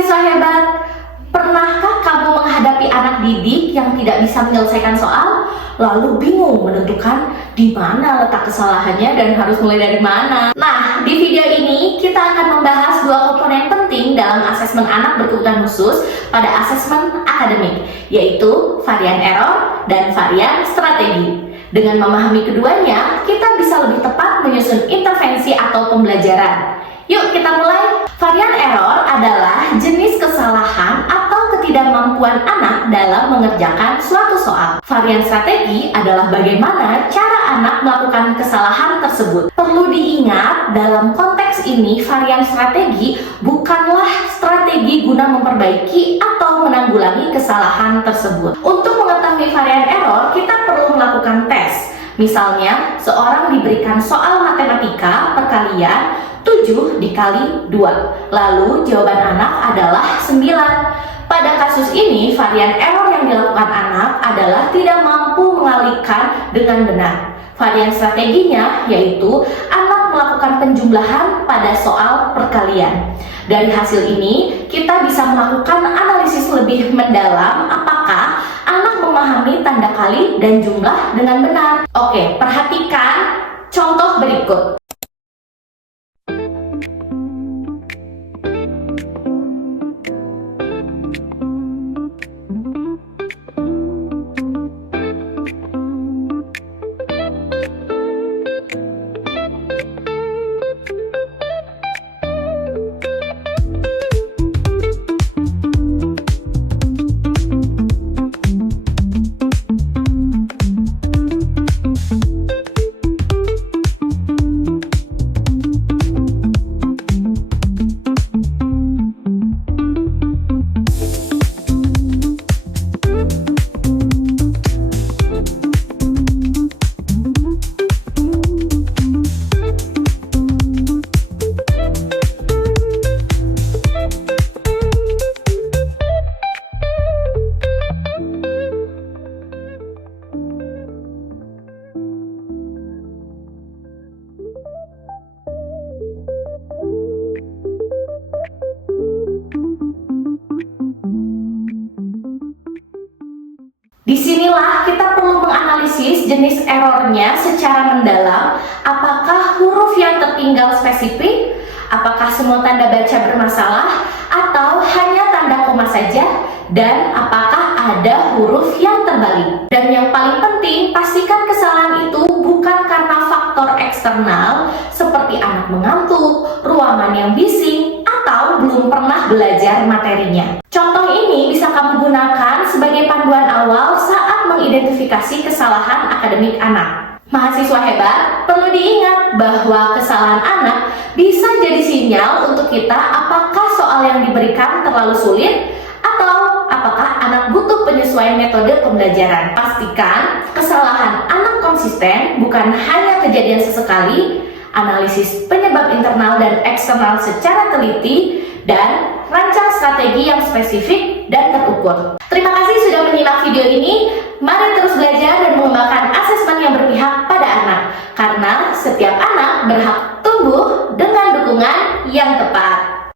mahasiswa hebat, pernahkah kamu menghadapi anak didik yang tidak bisa menyelesaikan soal, lalu bingung menentukan di mana letak kesalahannya dan harus mulai dari mana? Nah, di video ini kita akan membahas dua komponen penting dalam asesmen anak berkebutuhan khusus pada asesmen akademik, yaitu varian error dan varian strategi. Dengan memahami keduanya, kita bisa lebih tepat menyusun intervensi atau pembelajaran. Yuk kita mulai. Varian error adalah jenis kesalahan atau ketidakmampuan anak dalam mengerjakan suatu soal. Varian strategi adalah bagaimana cara anak melakukan kesalahan tersebut. Perlu diingat, dalam konteks ini varian strategi bukanlah strategi guna memperbaiki atau menanggulangi kesalahan tersebut. Untuk mengetahui varian error, kita perlu melakukan tes. Misalnya, seorang diberikan soal matematika perkalian 7 dikali 2, lalu jawaban anak adalah 9. Pada kasus ini, varian error yang dilakukan anak adalah tidak mampu mengalihkan dengan benar. Varian strateginya yaitu anak melakukan penjumlahan pada soal perkalian. Dari hasil ini, kita bisa melakukan analisis lebih mendalam apakah anak memahami tanda kali dan jumlah dengan benar. Oke, perhatikan contoh berikut. Disinilah kita perlu menganalisis jenis errornya secara mendalam. Apakah huruf yang tertinggal spesifik? Apakah semua tanda baca bermasalah? Atau hanya tanda koma saja? Dan apakah ada huruf yang terbalik? Dan yang paling penting, pastikan kesalahan itu bukan karena faktor eksternal seperti anak mengantuk, ruangan yang bising, atau belum pernah belajar materinya. Contoh ini bisa kamu gunakan sebagai panduan awal saat mengidentifikasi kesalahan akademik anak. Mahasiswa hebat, perlu diingat bahwa kesalahan anak bisa jadi sinyal untuk kita apakah soal yang diberikan terlalu sulit atau apakah anak butuh penyesuaian metode pembelajaran. Pastikan kesalahan anak konsisten, bukan hanya kejadian sesekali. Analisis penyebab internal dan eksternal secara teliti, dan rancang strategi yang spesifik dan terukur. Terima kasih sudah menyimak video ini. Mari terus belajar dan mengembangkan asesmen yang berpihak pada anak, karena setiap anak berhak tumbuh dengan dukungan yang tepat.